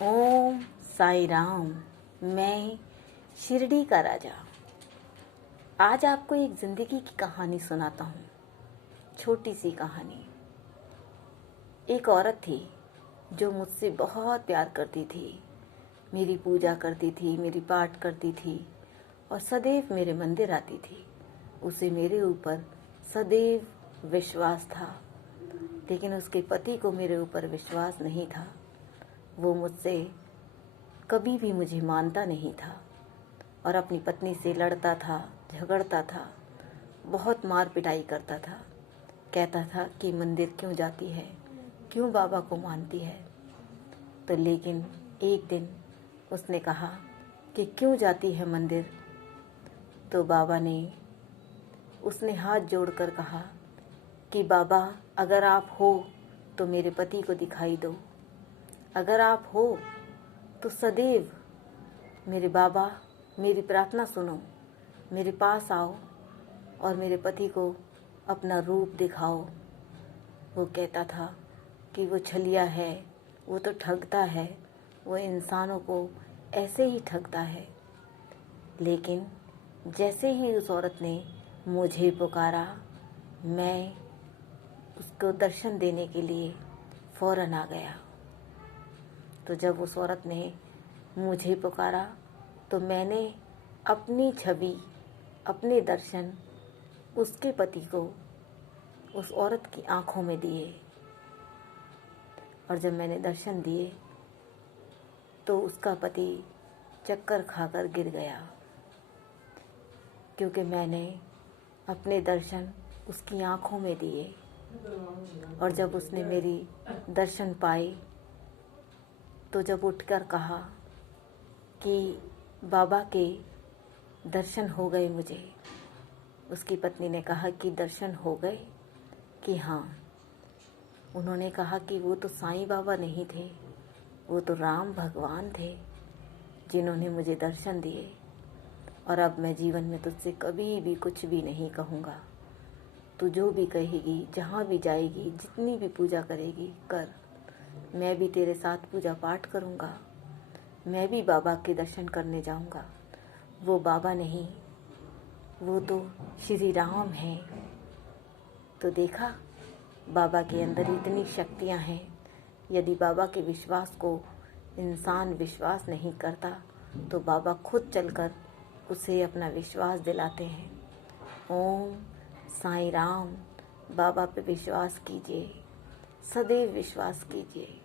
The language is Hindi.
ओम साई राम। मैं शिरडी का राजा आज आपको एक जिंदगी की कहानी सुनाता हूँ। छोटी सी कहानी। एक औरत थी जो मुझसे बहुत प्यार करती थी, मेरी पूजा करती थी, मेरी पाठ करती थी और सदैव मेरे मंदिर आती थी। उसे मेरे ऊपर सदैव विश्वास था, लेकिन उसके पति को मेरे ऊपर विश्वास नहीं था। वो मुझसे कभी भी मुझे मानता नहीं था और अपनी पत्नी से लड़ता था, झगड़ता था, बहुत मार पिटाई करता था। कहता था कि मंदिर क्यों जाती है, क्यों बाबा को मानती है। तो लेकिन एक दिन उसने कहा कि क्यों जाती है मंदिर। तो बाबा ने उसने हाथ जोड़कर कहा कि बाबा अगर आप हो तो मेरे पति को दिखाई दो, अगर आप हो तो सदैव मेरे बाबा मेरी प्रार्थना सुनो, मेरे पास आओ और मेरे पति को अपना रूप दिखाओ। वो कहता था कि वो छलिया है, वो तो ठगता है, वो इंसानों को ऐसे ही ठगता है। लेकिन जैसे ही उस औरत ने मुझे पुकारा, मैं उसको दर्शन देने के लिए फौरन आ गया। तो जब उस औरत ने मुझे पुकारा तो मैंने अपनी छवि, अपने दर्शन उसके पति को उस औरत की आंखों में दिए। और जब मैंने दर्शन दिए तो उसका पति चक्कर खाकर गिर गया, क्योंकि मैंने अपने दर्शन उसकी आंखों में दिए। और जब उसने मेरी दर्शन पाए तो जब उठकर कहा कि बाबा के दर्शन हो गए मुझे, उसकी पत्नी ने कहा कि दर्शन हो गए कि हाँ। उन्होंने कहा कि वो तो साईं बाबा नहीं थे, वो तो राम भगवान थे जिन्होंने मुझे दर्शन दिए। और अब मैं जीवन में तुझसे कभी भी कुछ भी नहीं कहूँगा। तू जो भी कहेगी, जहाँ भी जाएगी, जितनी भी पूजा करेगी कर, मैं भी तेरे साथ पूजा पाठ करूँगा। मैं भी बाबा के दर्शन करने जाऊँगा। वो बाबा नहीं, वो तो श्री राम हैं। तो देखा, बाबा के अंदर इतनी शक्तियाँ हैं। यदि बाबा के विश्वास को इंसान विश्वास नहीं करता तो बाबा खुद चलकर उसे अपना विश्वास दिलाते हैं। ओम साईं राम। बाबा पे विश्वास कीजिए, सदैव विश्वास कीजिए।